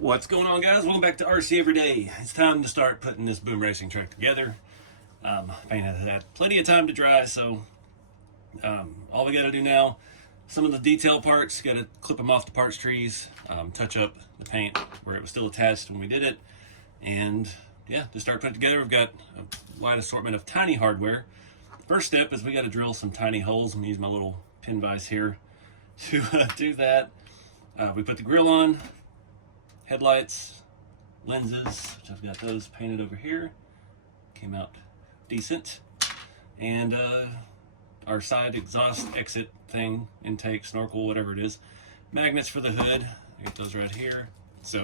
What's going on, guys? Welcome back to RC Everyday. It's time to start putting this boom racing truck together. Paint has had plenty of time to dry, so all we got to do now, some of the detail parts, got to clip them off the parts trees, touch up the paint where it was still attached when we did it, and yeah, to start putting it together, we've got a wide assortment of tiny hardware. First step is we got to drill some tiny holes. I'm going to use my little pin vise here to do that. We put the grill on, headlights, lenses, which I've got those painted over here. Came out decent. And our side exhaust exit thing, intake, snorkel, whatever it is. Magnets for the hood. I got those right here. So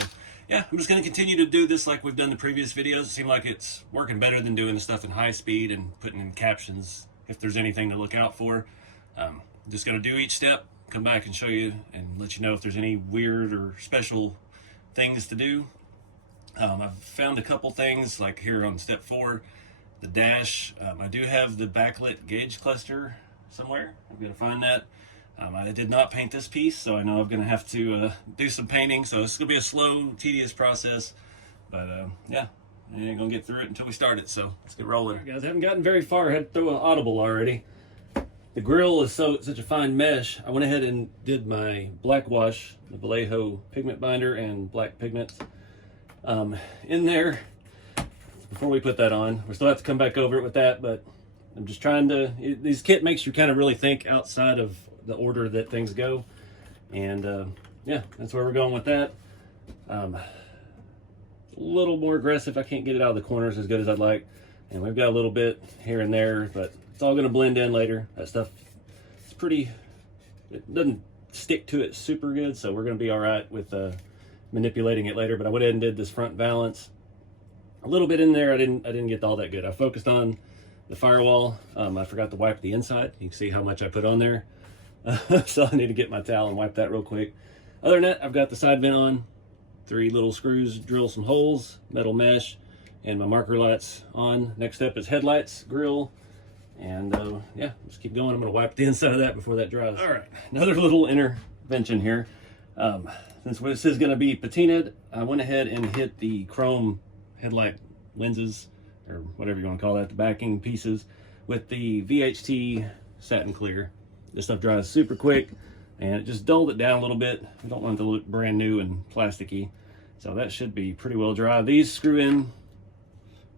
yeah, I'm just going to continue to do this like we've done the previous videos. It seems like it's working better than doing the stuff in high speed and putting in captions if there's anything to look out for. Just going to do each step, come back and show you and let you know if there's any weird or special things to do. I've found a couple things like here on step 4, the dash. I do have the backlit gauge cluster somewhere. I'm going to find that. I did not paint this piece, so I know I'm going to have to do some painting. So it's going to be a slow, tedious process. But yeah, I ain't going to get through it until we start it. So let's get rolling. Right, guys, I haven't gotten very far. I had to throw an audible already. The grill is such a fine mesh. I went ahead and did my black wash, the Vallejo pigment binder and black pigments in there before we put that on. We still have to come back over it with that, but I'm just trying to, this kit makes you kind of really think outside of the order that things go. And yeah, that's where we're going with that. A little more aggressive. I can't get it out of the corners as good as I'd like. And we've got a little bit here and there, but it's all going to blend in later. That stuff, it's pretty, it doesn't stick to it super good, so we're going to be all right with manipulating it later. But I went ahead and did this front valance. A little bit in there, I didn't get all that good. I focused on the firewall. I forgot to wipe the inside. You can see how much I put on there. So I need to get my towel and wipe that real quick. Other than that, I've got the side vent on. 3 little screws, drill some holes, metal mesh, and my marker lights on. Next step is headlights, grill, and yeah, just keep going. I'm going to wipe the inside of that before that dries. All right, another little intervention here. Since this is going to be patinaed, I went ahead and hit the chrome headlight lenses, or whatever you want to call that, the backing pieces, with the VHT satin clear. This stuff dries super quick, and it just dulled it down a little bit. We don't want it to look brand new and plasticky, so that should be pretty well dry. These screw in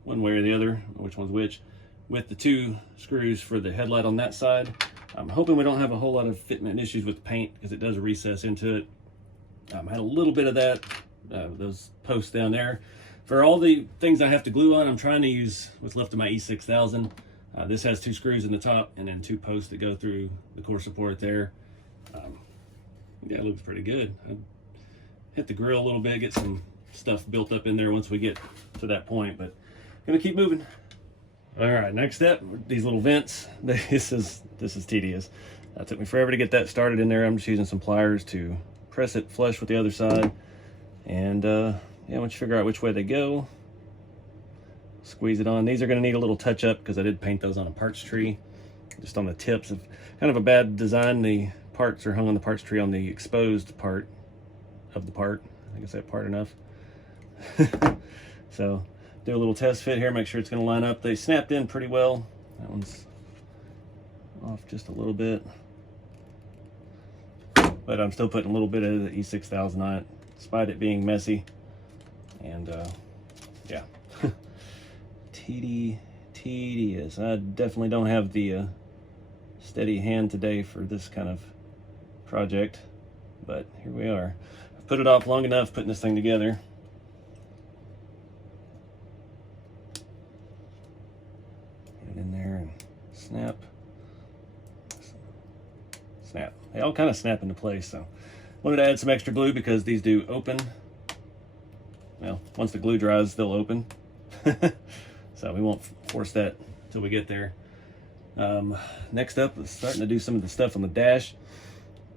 one way or the other, which one's which, with the 2 screws for the headlight on that side. I'm hoping we don't have a whole lot of fitment issues with the paint because it does recess into it. I had a little bit of that, those posts down there. For all the things I have to glue on, I'm trying to use what's left of my E6000. This has 2 screws in the top and then 2 posts that go through the core support there. Yeah, it looks pretty good. I hit the grill a little bit, get some stuff built up in there once we get to that point, but gonna keep moving. All right, next step, these little vents. This is tedious. It took me forever to get that started in there. I'm just using some pliers to press it flush with the other side. And yeah, once you figure out which way they go, squeeze it on. These are gonna need a little touch up because I did paint those on a parts tree, just on the tips. Of kind of a bad design. The parts are hung on the parts tree on the exposed part of the part. I think I said part enough. So do a little test fit here, make sure it's going to line up. They snapped in pretty well. That one's off just a little bit, but I'm still putting a little bit of the E6000 on it, despite it being messy. And yeah, tedious. I definitely don't have the steady hand today for this kind of project, but here we are. I've put it off long enough putting this thing together. In there and snap. They all kind of snap into place, so wanted to add some extra glue because these do open. Well, once the glue dries, they'll open. So we won't force that until we get there. Next up is starting to do some of the stuff on the dash.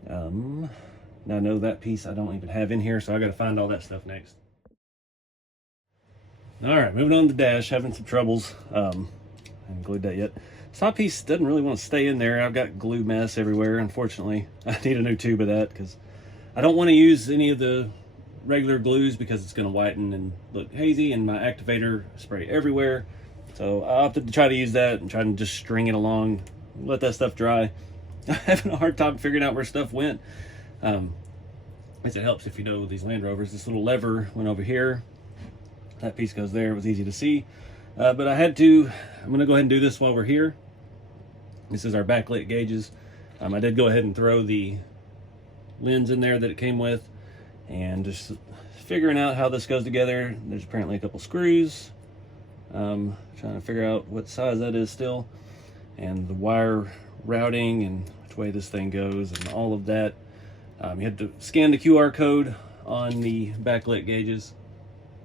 Now I know that piece I don't even have in here, so I got to find all that stuff next. All right, moving on to the dash, having some troubles. I haven't glued that yet. Top piece doesn't really want to stay in there. I've got glue mess everywhere, unfortunately. I need a new tube of that because I don't want to use any of the regular glues because it's going to whiten and look hazy, and my activator spray everywhere. So I opted to try to use that and try to just string it along, let that stuff dry. I'm having a hard time figuring out where stuff went. I guess it helps if you know these Land Rovers. This little lever went over here. That piece goes there. It was easy to see. But I had to, I'm going to go ahead and do this while we're here. This is our backlit gauges. I did go ahead and throw the lens in there that it came with, and just figuring out how this goes together. There's apparently a couple screws. Trying to figure out what size that is still, and the wire routing and which way this thing goes and all of that. You had to scan the QR code on the backlit gauges,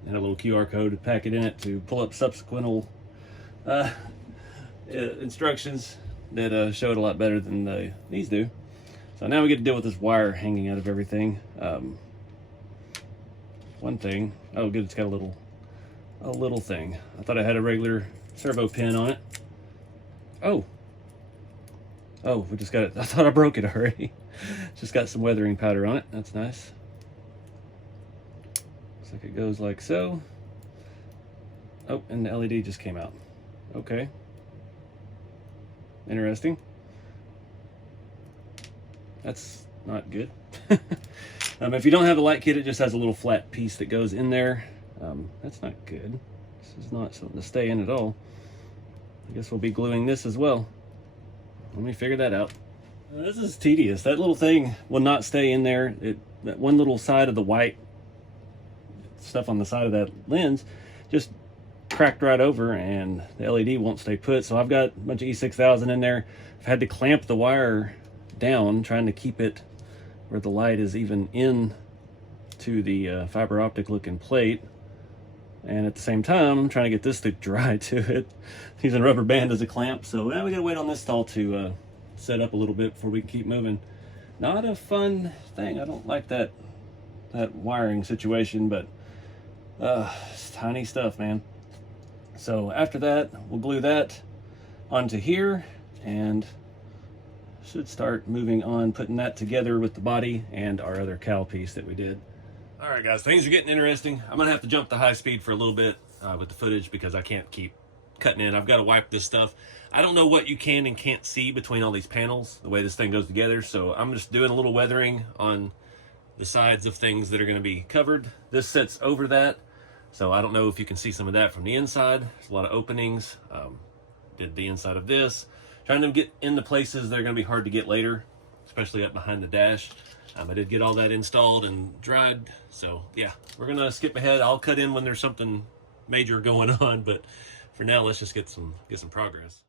and a little QR code to pack it in it to pull up subsequent instructions that show it a lot better than these do. So now we get to deal with this wire hanging out of everything. One thing, oh good, it's got a little thing. I thought I had a regular servo pin on it. Oh, we just got it. I thought I broke it already. Just got some weathering powder on it. That's nice. Looks like it goes like so. Oh, and the LED just came out. Okay. Interesting. That's not good. If you don't have a light kit, it just has a little flat piece that goes in there. That's not good. This is not something to stay in at all. I guess we'll be gluing this as well. Let me figure that out. This is tedious. That little thing will not stay in there. That one little side of the white stuff on the side of that lens just cracked right over, and the LED won't stay put. So I've got a bunch of E6000 in there. I've had to clamp the wire down, trying to keep it where the light is even in to the fiber optic looking plate, and at the same time I'm trying to get this to dry to it, using a rubber band as a clamp. So now we gotta wait on this stall to set up a little bit before we can keep moving. Not a fun thing. I don't like that wiring situation, but it's tiny stuff, man. So after that, we'll glue that onto here, and should start moving on, putting that together with the body and our other cowl piece that we did. All right, guys, things are getting interesting. I'm gonna have to jump to high speed for a little bit with the footage because I can't keep cutting in. I've got to wipe this stuff. I don't know what you can and can't see between all these panels, the way this thing goes together. So I'm just doing a little weathering on the sides of things that are going to be covered. This sits over that, so I don't know if you can see some of that from the inside. There's a lot of openings. Did the inside of this, trying to get into places that are going to be hard to get later, especially up behind the dash. I did get all that installed and dried, so yeah, we're gonna skip ahead. I'll cut in when there's something major going on, but for now, let's just get some progress.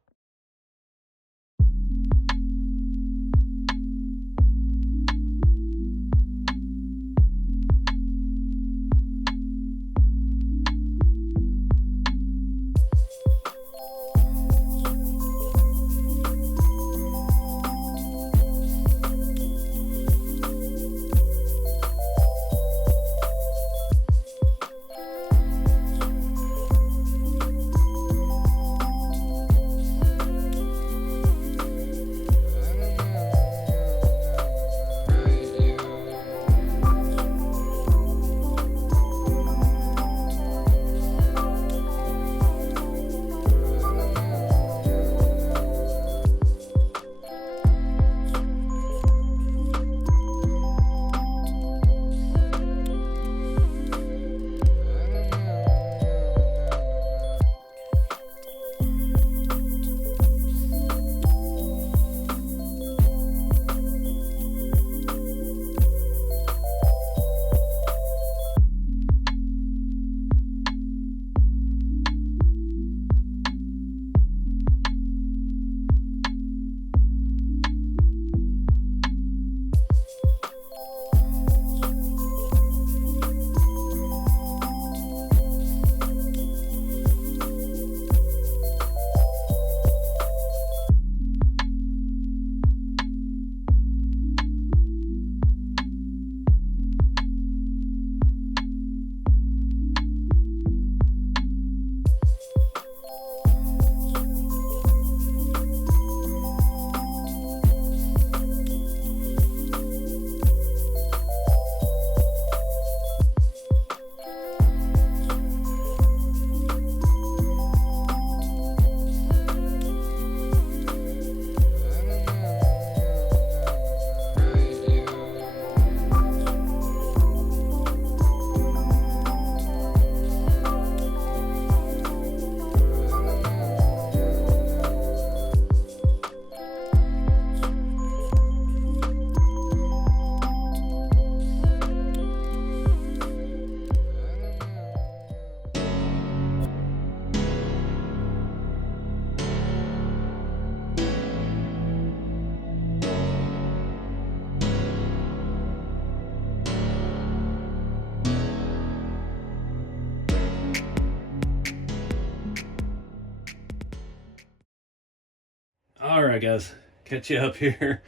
All right, guys, catch you up here.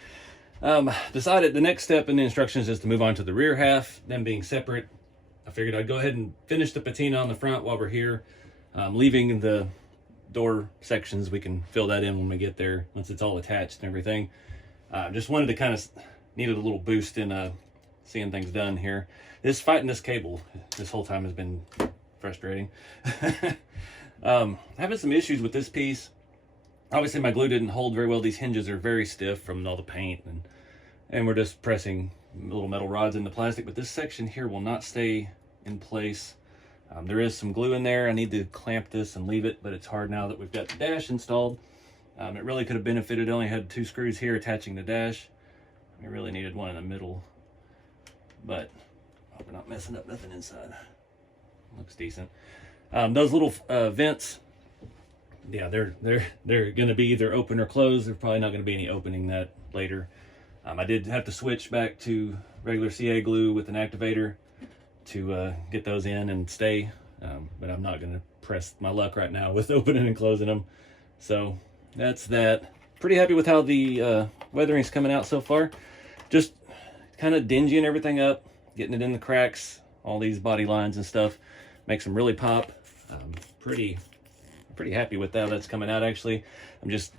Decided the next step in the instructions is to move on to the rear half, them being separate. I figured I'd go ahead and finish the patina on the front while we're here, leaving the door sections. We can fill that in when we get there, once it's all attached and everything. Just wanted to kind of needed a little boost in seeing things done here. Fighting this cable this whole time has been frustrating. Having some issues with this piece. Obviously my glue didn't hold very well. These hinges are very stiff from all the paint, and we're just pressing little metal rods into plastic, but this section here will not stay in place. There is some glue in there. I need to clamp this and leave it, but it's hard now that we've got the dash installed. It really could have benefited. I only had 2 screws here attaching the dash. I really needed one in the middle, but I hope we're not messing up nothing inside. Looks decent. Those little vents, yeah, they're going to be either open or closed. There's probably not going to be any opening that later. I did have to switch back to regular CA glue with an activator to get those in and stay, but I'm not going to press my luck right now with opening and closing them. So that's that. Pretty happy with how the weathering's coming out so far. Just kind of dingying everything up, getting it in the cracks, all these body lines and stuff, makes them really pop. Pretty happy with how that's coming out, actually.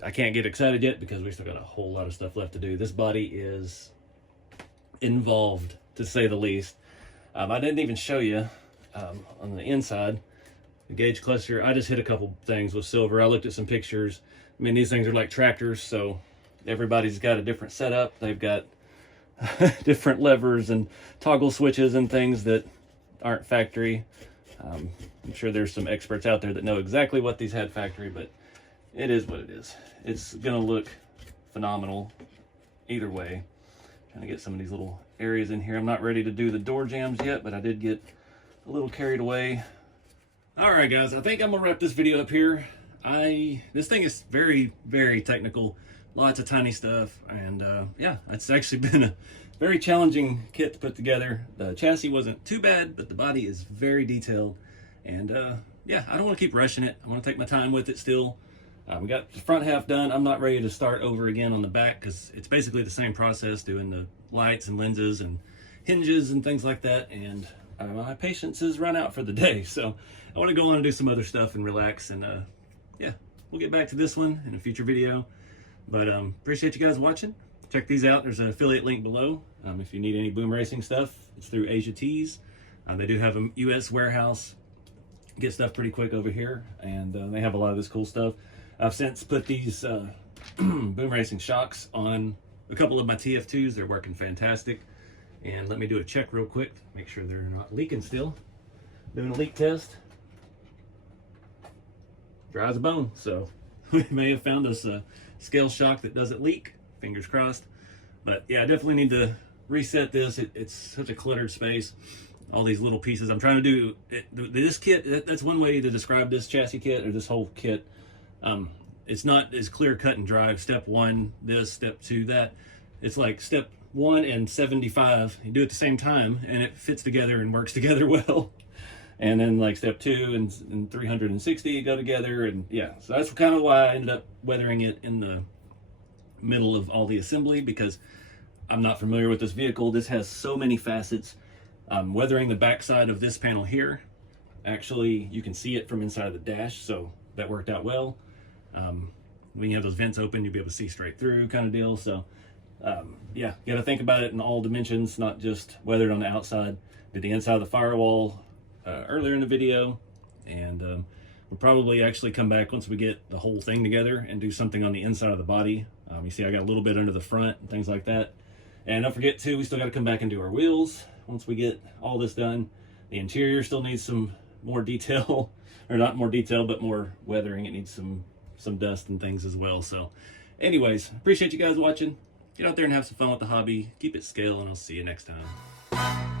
I can't get excited yet because we still got a whole lot of stuff left to do. This body is involved, to say the least. I didn't even show you on the inside, the gauge cluster. I just hit a couple things with silver. I looked at some pictures. I mean, these things are like tractors, so everybody's got a different setup. They've got different levers and toggle switches and things that aren't factory. I'm sure there's some experts out there that know exactly what these had factory, but it is what it is. It's gonna look phenomenal either way. Trying to get some of these little areas in here. I'm not ready to do the door jambs yet, but I did get a little carried away. All right, guys, I think I'm gonna wrap this video up here. This thing is very, very technical, lots of tiny stuff, and yeah, it's actually been a very challenging kit to put together. The chassis wasn't too bad, but the body is very detailed, and yeah, I don't want to keep rushing it. I want to take my time with it still. We got the front half done. I'm not ready to start over again on the back because it's basically the same process, doing the lights and lenses and hinges and things like that, and my patience has run out for the day, so I want to go on and do some other stuff and relax, and yeah, we'll get back to this one in a future video. But appreciate you guys watching. Check these out. There's an affiliate link below. If you need any boom racing stuff, it's through Asia Tees. They do have a US warehouse. Get stuff pretty quick over here, and they have a lot of this cool stuff. I've since put these boom racing shocks on a couple of my TF2s. They're working fantastic. And let me do a check real quick, make sure they're not leaking still. Doing a leak test. Dry as a bone, so we may have found us a scale shock that doesn't leak. Fingers crossed. But yeah, I definitely need to reset this. It's such a cluttered space. All these little pieces. I'm trying to do this kit. That's one way to describe this chassis kit, or this whole kit. It's not as clear cut and dry. Step 1, this, step 2, that. It's like step 1 and 75. You do it at the same time, and it fits together and works together well. And then like step 2 and 360 go together, and yeah. So that's kind of why I ended up weathering it in the middle of all the assembly, because I'm not familiar with this vehicle. This has so many facets. Weathering the backside of this panel here, actually you can see it from inside of the dash, so that worked out well. When you have those vents open, you'll be able to see straight through, kind of deal. So yeah, you got to think about it in all dimensions, not just weathered on the outside. Did the inside of the firewall earlier in the video, and we'll probably actually come back once we get the whole thing together and do something on the inside of the body. You see I got a little bit under the front and things like that. And don't forget too, we still got to come back and do our wheels once we get all this done. The interior still needs some more detail, or not more detail, but more weathering. It needs some dust and things as well. So anyways, appreciate you guys watching. Get out there and have some fun with the hobby. Keep it scale, and I'll see you next time.